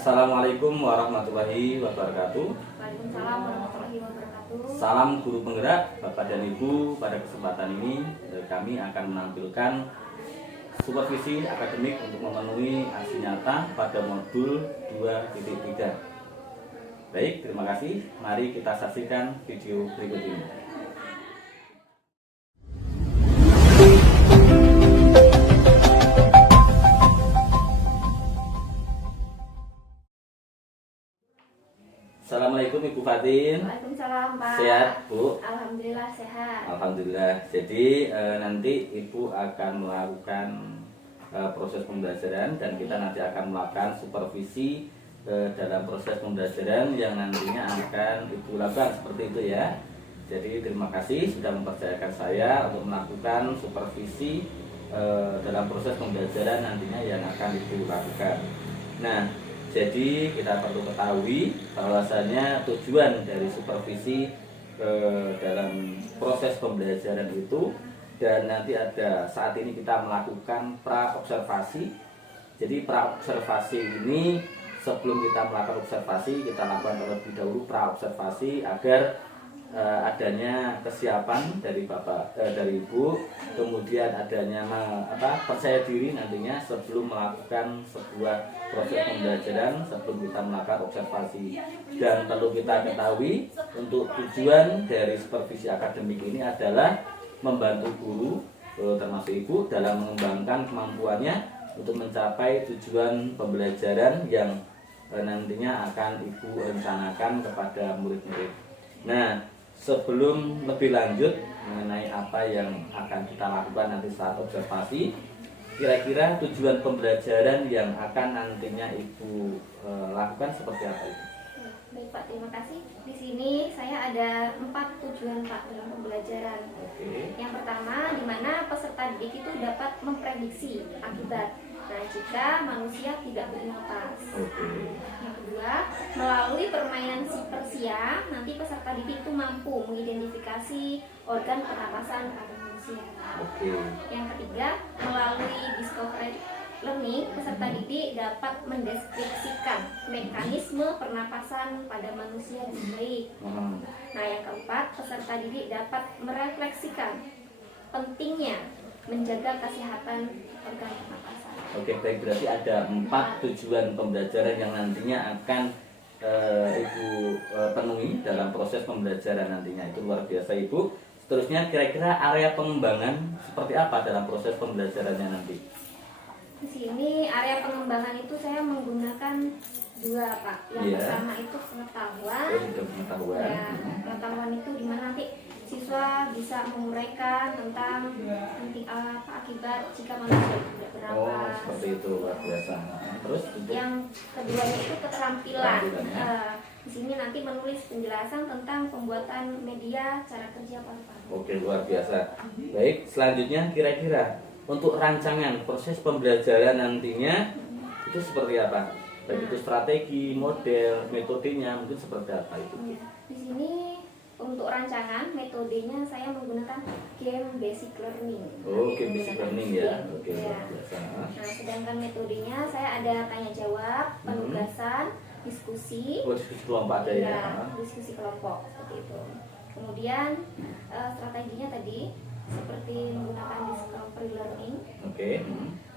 Assalamualaikum warahmatullahi wabarakatuh. Waalaikumsalam warahmatullahi wabarakatuh. Salam guru penggerak, Bapak dan Ibu. Pada kesempatan ini kami akan menampilkan supervisi akademik untuk memenuhi aksi nyata pada modul 2.3. Baik, terima kasih. Mari kita saksikan video berikut ini. Assalamualaikum Ibu Fatin. Waalaikumsalam Pak. Sehat Bu? Alhamdulillah sehat. Alhamdulillah. Jadi nanti Ibu akan melakukan proses pembelajaran dan kita nanti akan melakukan supervisi dalam proses pembelajaran yang nantinya akan Ibu lakukan seperti itu ya. Jadi terima kasih sudah mempercayakan saya untuk melakukan supervisi dalam proses pembelajaran nantinya yang akan Ibu lakukan. Nah, jadi kita perlu ketahui bahwasanya tujuan dari supervisi dalam proses pembelajaran itu, dan nanti ada saat ini kita melakukan pra-observasi. Jadi pra-observasi ini sebelum kita melakukan observasi, kita lakukan terlebih dahulu pra-observasi agar adanya kesiapan dari Bapak dari Ibu, kemudian adanya percaya diri nantinya sebelum melakukan sebuah proses pembelajaran, sebelum kita melakukan observasi. Dan perlu kita ketahui untuk tujuan dari supervisi akademik ini adalah membantu guru termasuk Ibu dalam mengembangkan kemampuannya untuk mencapai tujuan pembelajaran yang nantinya akan Ibu rencanakan kepada murid-murid. Nah, sebelum lebih lanjut mengenai apa yang akan kita lakukan nanti saat observasi, kira-kira tujuan pembelajaran yang akan nantinya Ibu lakukan seperti apa itu? Baik Pak, terima kasih. Di sini saya ada 4 tujuan Pak dalam pembelajaran. Yang pertama, di mana peserta didik itu dapat memprediksi akibat jika manusia tidak bernafas. Yang kedua, melalui permainan sipersia, nanti peserta didik itu mampu mengidentifikasi organ pernapasan pada manusia. Yang ketiga, melalui discovery learning, peserta didik dapat mendeskripsikan mekanisme pernapasan pada manusia dengan baik. Nah, yang keempat, peserta didik dapat merefleksikan pentingnya menjaga kesehatan organ pernapasan. Oke, baik, berarti ada 4 tujuan pembelajaran yang nantinya akan Ibu penuhi dalam proses pembelajaran nantinya. Itu luar biasa Ibu. Seterusnya, kira-kira area pengembangan seperti apa dalam proses pembelajarannya nanti? Di sini area pengembangan itu saya menggunakan 2 Pak. Yang pertama itu pengetahuan. Ya, pengetahuan itu dimana nanti siswa bisa menguraikan tentang akibat jika manusia tidak bernafas. Seperti itu, luar biasa. Terus yang keduanya itu keterampilan. Di sini nanti menulis penjelasan tentang pembuatan media cara kerja paru-paru. Oke, luar biasa. Baik, selanjutnya kira-kira untuk rancangan proses pembelajaran nantinya itu seperti apa? Baik itu strategi, model, metodenya mungkin seperti apa itu? Di sini untuk rancangan metodenya saya menggunakan game basic learning. Game basic learning ya. Oke, luar biasa. Nah, sedangkan metodenya saya ada tanya jawab, penugasan, diskusi. Diskusi kelompok ada ya. Diskusi kelompok seperti itu. Kemudian strateginya tadi seperti menggunakan discovery learning.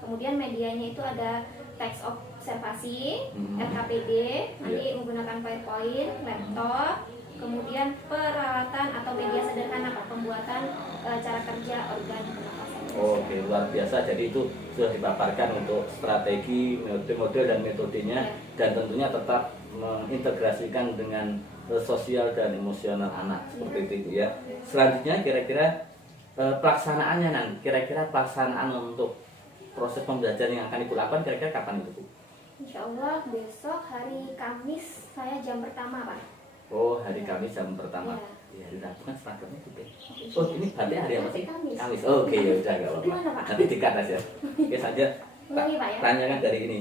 Kemudian medianya itu ada teks observasi, RKPD, nanti menggunakan PowerPoint, laptop. Kemudian peralatan atau media sederhana pembuatan cara kerja organ pernapasan. Oke, luar biasa. Jadi itu sudah dipaparkan untuk strategi, model dan metodenya, dan tentunya tetap mengintegrasikan dengan sosial dan emosional anak seperti itu ya. Selanjutnya kira-kira pelaksanaannya nanti, kira-kira pelaksanaan untuk proses pembelajaran yang akan Ibu lakukan kira-kira kapan itu Bu? Insya Allah besok hari Kamis saya jam pertama Pak. Hari Kamis jam pertama. Ya, udah bukan seragamnya juga. Ini berarti hari apa sih? Kamis. Oke, ya udah enggak apa-apa. Nanti dikat aja. Oke saja. Tanyakan dari ini.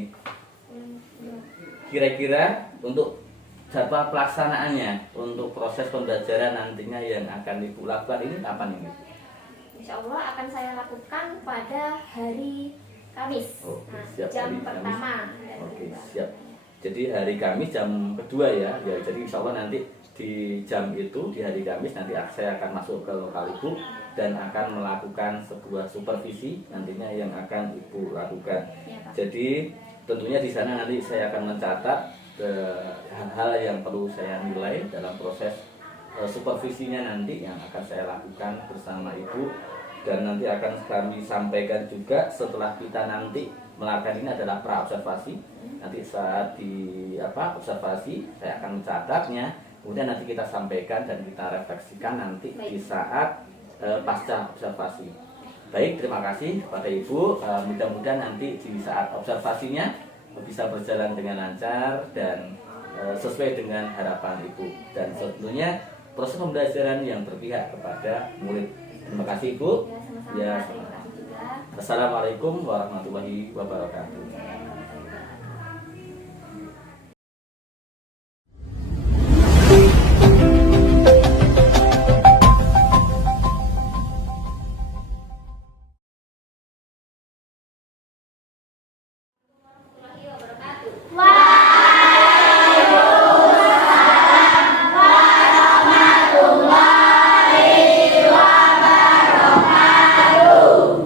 Kira-kira untuk jadwal pelaksanaannya untuk proses pembelajaran nantinya yang akan Ibu lakukan ini kapan ini? Insya Allah akan saya lakukan pada hari Kamis. Siap, jam hari pertama. Kamis. Oke, siap. Jadi hari Kamis jam kedua ya. Jadi insya Allah nanti di jam itu di hari Kamis nanti saya akan masuk ke lokal Ibu dan akan melakukan sebuah supervisi nantinya yang akan Ibu lakukan. Ya, Pak. Jadi tentunya di sana nanti saya akan mencatat hal-hal yang perlu saya nilai dalam proses supervisinya nanti yang akan saya lakukan bersama Ibu, dan nanti akan kami sampaikan juga setelah kita nanti melakukan ini adalah pra observasi. Nanti saat di observasi saya akan mencatatnya, kemudian nanti kita sampaikan dan kita refleksikan nanti di saat pasca observasi. Baik, terima kasih kepada Ibu. Mudah-mudahan nanti di saat observasinya bisa berjalan dengan lancar dan sesuai dengan harapan Ibu, dan tentunya proses pembelajaran yang berpihak kepada murid. Terima kasih Ibu. Ya, sama-sama. Terima kasih juga. Assalamualaikum warahmatullahi wabarakatuh. Warahmatullahi wabarakatuh.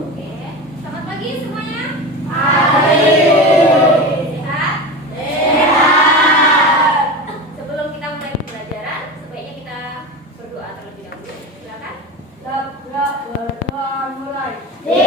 Oke, selamat pagi semuanya. Sehat? Sebelum kita mulai pembelajaran, sebaiknya kita berdoa terlebih dahulu. Silakan. Waalaikumsalam warahmatullahi wabarakatuh.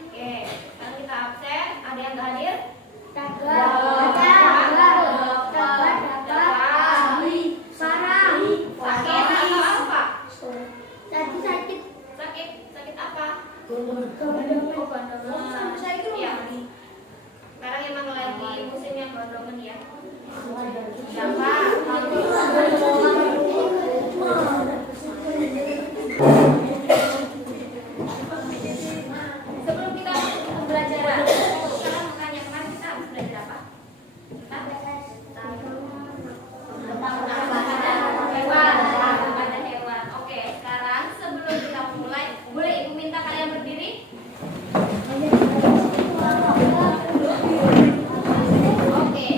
Oke, sekarang kita absen. Ada yang nggak hadir? Sakit atau apa? Sakit apa? Iya. Sekarang emang lagi musim yang gondongan ya. Siapa? Sebelum kita pembelajaran, sekarang tanya kemarin kita habis belajar apa? Kepada hewan. Oke, sekarang sebelum kita mulai, boleh Ibu minta kalian berdiri? Oke.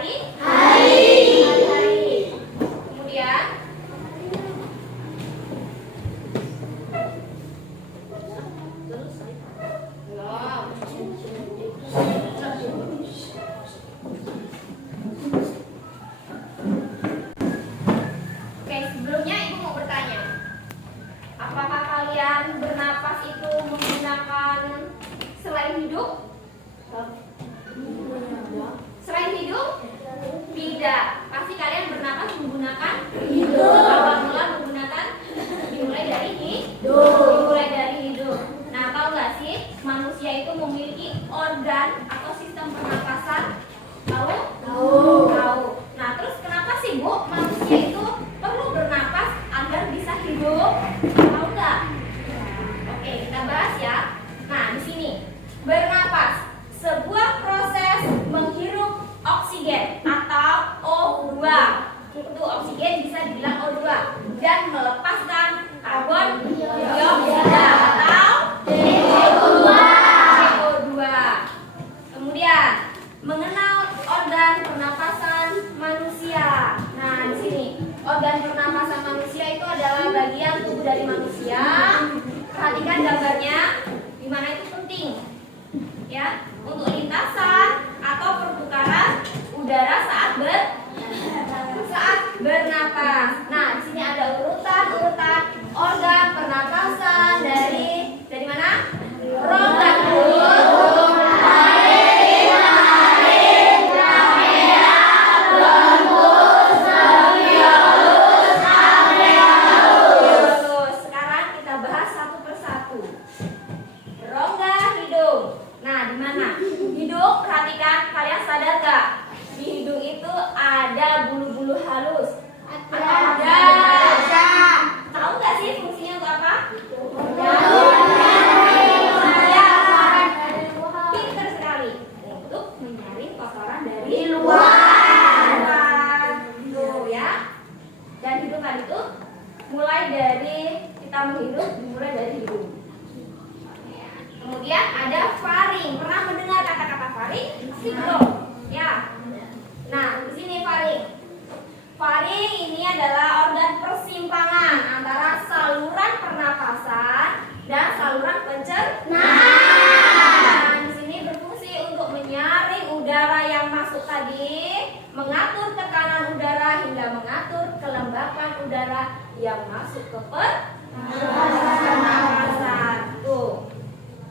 hari-hari. Kemudian oke, sebelumnya Ibu mau bertanya, apakah kalian bernapas itu menggunakan selain hidung? Selain hidung? Tidak. Pasti kalian bernapas menggunakan hidung. Awal mula menggunakan dimulai dari hidung. Dimulai dari hidung. Nah, tahu nggak sih manusia itu memiliki organ atau sistem pernapasan? Tahu? Tahu. Nah, terus kenapa sih Bu manusia itu perlu bernapas agar bisa hidup? Tahu nggak? Oke, kita bahas ya. Nah, di sini bernapas, sebuah proses menghirup oksigen atau O2. Itu oksigen bisa dibilang O2 dan melepaskan karbon dioksida atau CO2. Kemudian mengenal organ pernapasan manusia. Nah, di sini organ pernapasan manusia itu adalah bagian tubuh dari manusia. Perhatikan gambarnya, di mana itu penting ya untuk lintasan atau pertukaran udara saat bernapas. Nah, di sini ada urutan organ pernapasan dari mana? Rongga mulut, laring, trachea, bronkus, alveolus, alveolus. Sekarang kita bahas satu persatu. Rongga hidung. Nah, di mana? Hidung, perhatikan, kalian sadar gak? Di hidung itu ada bulu-bulu halus. Ada. Tahu gak sih fungsinya untuk apa? Ya, pintar sekali. Untuk menyaring kotoran dari luar. Tuh ya. Dan hidung tadi itu mulai dari kita menghirup, dimulai dari hidung. Kemudian ada faring. Pernah mendengar kata-kata faring? Pasti belum. Ya. Nah, di sini faring. Faring ini adalah organ persimpangan antara saluran pernapasan dan saluran pencernaan. Di sini berfungsi untuk menyaring udara yang masuk tadi, mengatur tekanan udara hingga mengatur kelembapan udara yang masuk ke pernapasan. Tuh.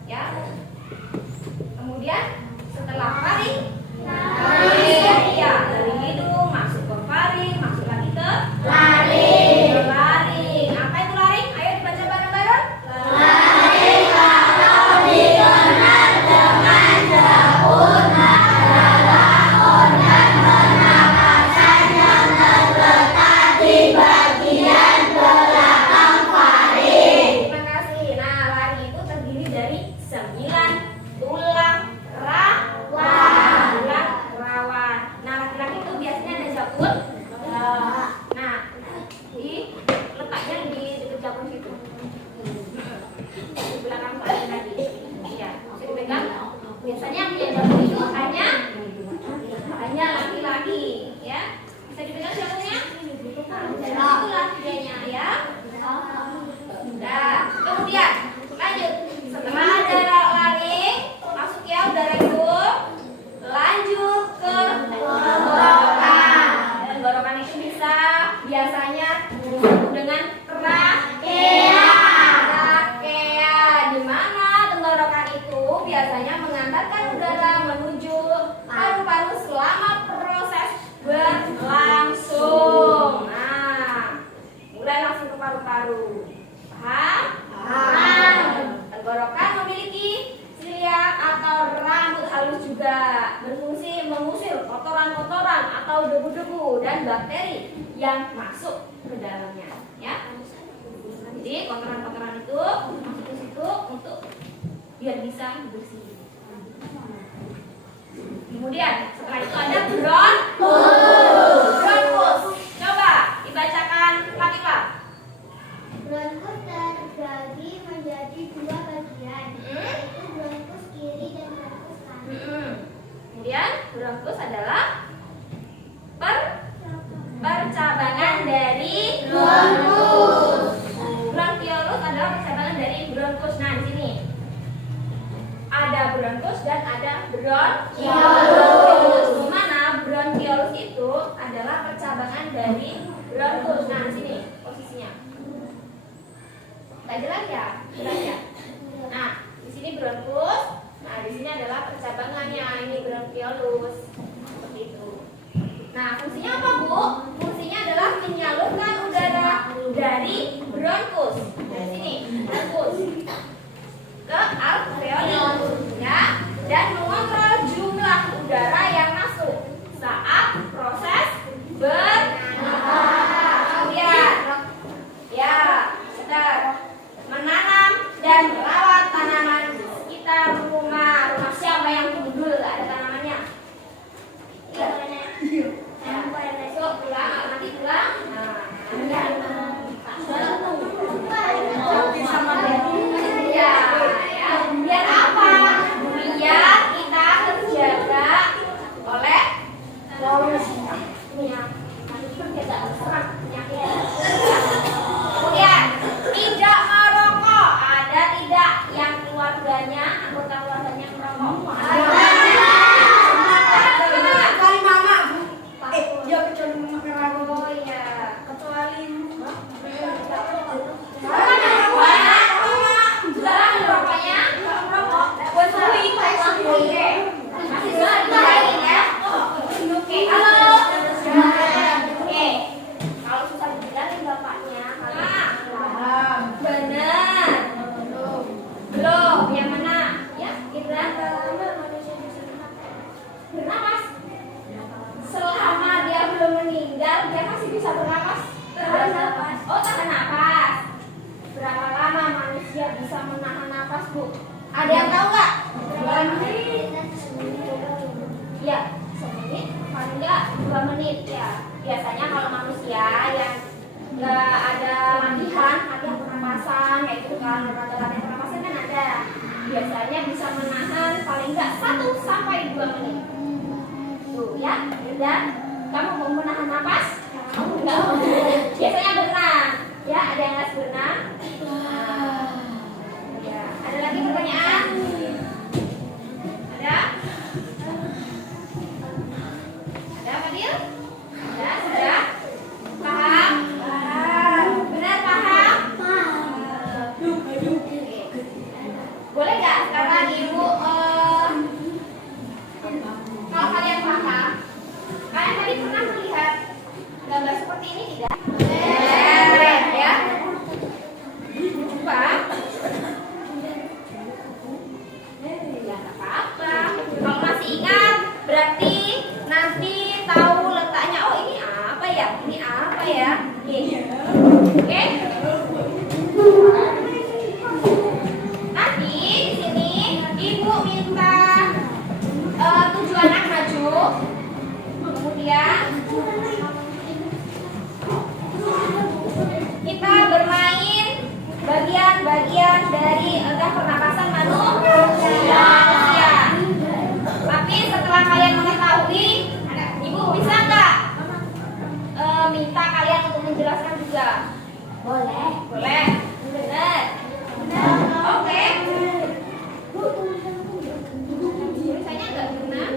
Ya. Kemudian setelah faring, ya dari hidung masuk ke faring, masuk lagi ke laring. Apa itu laring? Ayo dibaca bareng-bareng. Laring atau dikenal dengan sebut adalah organ pernapasan yang terletak di bagian belakang faring. Terima kasih. Nah, laring itu terdiri dari 9 tulang rawan. Nah, laki-laki itu biasanya ada jakun. Nah, letaknya di dekat jakun situ. Di belakang paling tadi. Iya, bisa dipegang. Biasanya yang punya jakun itu hanya laki-laki, ya. Bisa dipegang jakunnya? Nah, itulah dianya ya. Nah, kemudian lanjut. Setelah ada laring, masuk ya udara hidung, lanjut ke tenggorokan. Tenggorokan itu bisa biasanya disebut dengan trachea. Di mana tenggorokan itu biasanya mengantarkan udara menuju paru-paru selama proses berlangsung. Nah, mulai langsung ke paru-paru. Paham? Tenggorokan memiliki silia atau rambut halus juga, berfungsi mengusir kotoran-kotoran atau debu-debu dan bakteri yang masuk ke dalamnya, ya. Jadi kotoran-kotoran itu masuk ke situ untuk biar bisa bersih. Kemudian setelah itu ada bronkus. Coba dibacakan laki-laki. Bronkus terbagi menjadi 2 bagian, yaitu bronkus kiri dan bronkus kanan. Kemudian bronkus adalah bronkus dan ada bronkiolus. Di mana bronkiolus itu adalah percabangan dari bronkus. Nah, di sini posisinya. Nggak jelas ya? Jelas ya? Nah, di sini bronkus. Nah, di sini adalah percabangannya. Ini bronkiolus. Seperti itu. Nah, fungsinya apa, Bu? Fungsinya adalah menyalurkan udara dari bronkus. Dari sini, bronkus ke alveoli, ya, dan mengontrol jumlah udara yang masuk saat proses bernafas. Kemudian, ya, menanam dan merawat tanaman di sekitar rumah. Rumah siapa yang gundul? Ada tanamannya? Iya. Besok pulang, nanti pulang. Nah, biar apa? Biar kita terjaga oleh kemudian tidak merokok. Ada tidak yang keluarganya, anggota keluarganya merokok? Kecuali mama, Bu. Ya kecuali mama merokok. Oh iya, kecuali sekarang rokoknya buat oke, masih bisa dibilangin ya. Oke, halo. Oke, kalau susah dibilangin bapaknya, benar. Belum, yang mana? Ya, Indra. Bernapas. Selama dia belum meninggal, dia masih bisa bernapas. Oh, tahan napas. Berapa lama manusia bisa menahan napas, Bu? Ada yang tahu nggak? 2 menit. Ya, 1 menit. Paling nggak 2 menit ya. Biasanya kalau manusia yang nggak ada latihan pernapasan kayak gitu kan, ada latihan pernapasan kan ada. Biasanya bisa menahan paling nggak 1 sampai 2 menit. Tuh ya, dan kamu mau menahan napas? Enggak. Biasanya berenang. Ya, ada yang harus berenang. Ya, ada lagi pertanyaan? Ada? Ada, Fadil? Ada, sudah? Paham? Benar paham? Boleh nggak sekarang Ibu kalau kalian paham, kalian tadi pernah melihat gambar seperti ini tidak? Ya. Coba. Ya nggak apa-apa. Kalau masih ingat, berarti nanti tahu letaknya. Oh ini apa ya? Ini apa ya? Oke. Nanti di sini Ibu minta 7 anak maju. Kemudian kita bermain bagian-bagian dari organ pernapasan manusia. Tapi setelah kalian mengetahui, Ibu bisa nggak minta kalian untuk menjelaskan juga? Boleh. Boleh. Benar. Oke. Tulisannya nggak benar.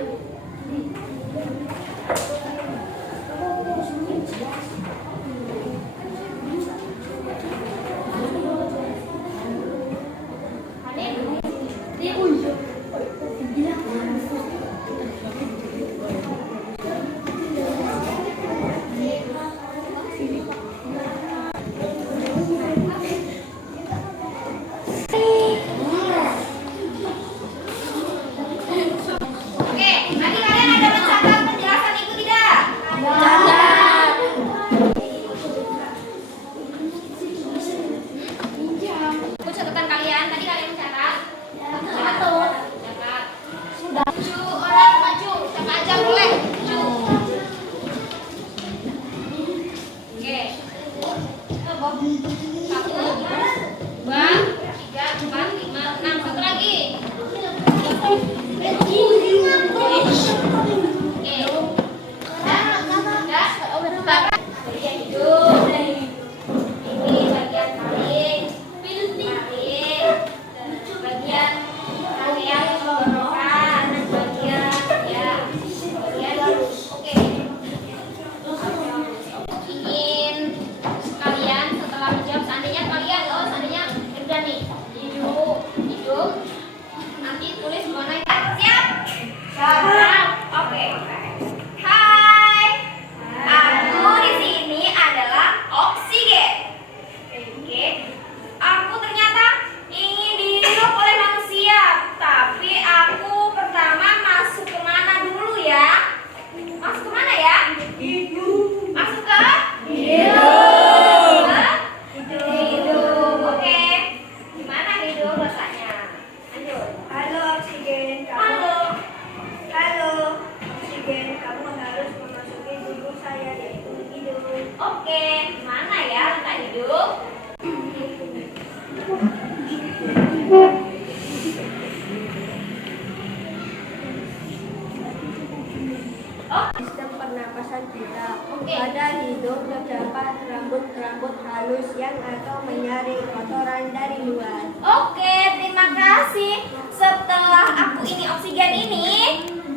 Sistem pernapasan kita. Oke. Pada hidung terdapat rambut-rambut halus yang atau menyaring kotoran dari luar. Oke, terima kasih. Setelah aku ini oksigen ini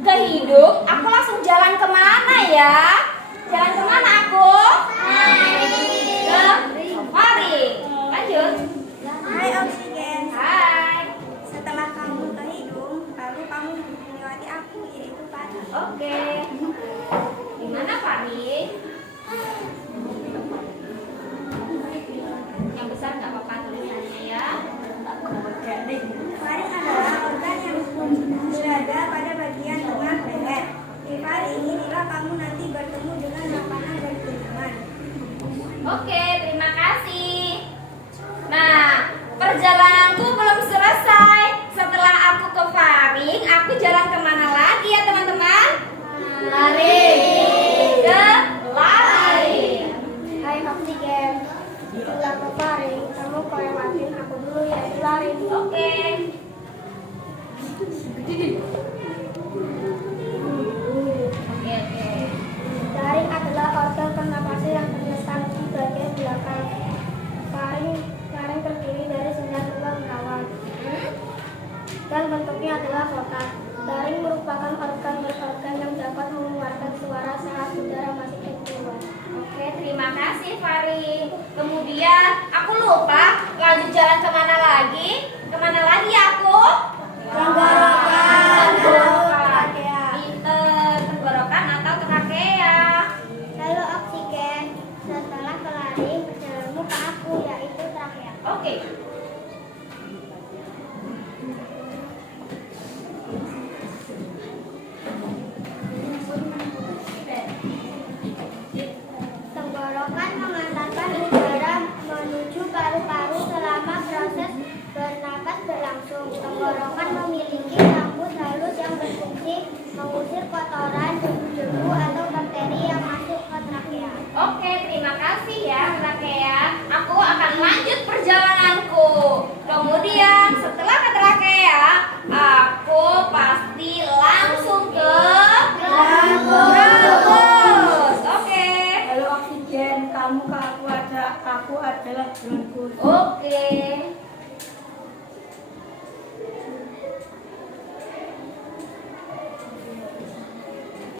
ke hidung, aku langsung jalan kemana ya? Jalan kemana aku? Ke faring. Lanjut. Hai oksigen. Hai. Setelah kamu ke hidung, lalu kamu melewati aku, yaitu pada. Oke. Di mana faring? Yang besar nggak apa-apa tulisannya ya. Faring adalah organ yang berada pada bagian tengah leher. Di faring inilah kamu nanti bertemu dengan makanan dan minuman. Oke, terima kasih. Nah, perjalananku belum selesai. Setelah aku ke faring, aku jalan kemana lagi ya teman-teman? Lari. Ke laring. Hai oksigen, setelah ke faring, kamu lewatin aku dulu ya di laring. Oke. Oke. Laring adalah organ pernapasan yang terletak di bagian belakang. Faring terdiri dari 9 lubang rawan dan bentuknya adalah kotak. Laring merupakan organ berorgan yang dapat mengeluarkan suara saat udara masih keluar. Oke, terima kasih Faring. Kemudian aku lupa lanjut jalan kemana lagi? Kemana lagi aku? Tenggorokan atau trakea. Tenggorokan atau trakea. Lalu oksigen, setelah ke laring, perjalananmu ke aku yaitu trakea. Oke. Tenggorokan mengantarkan udara menuju paru-paru selama proses bernapas berlangsung. Tenggorokan memiliki rambut halus yang berfungsi mengusir kotoran, debu-debu atau bakteri yang masuk ke trakea. Oke, terima kasih ya trakea. Aku akan lanjut perjalananku. Kemudian setelah ke trakea, aku pasti langsung ke bronkus. Oke. Halo oksigen, kamu ke aku adalah bronkus. Oke.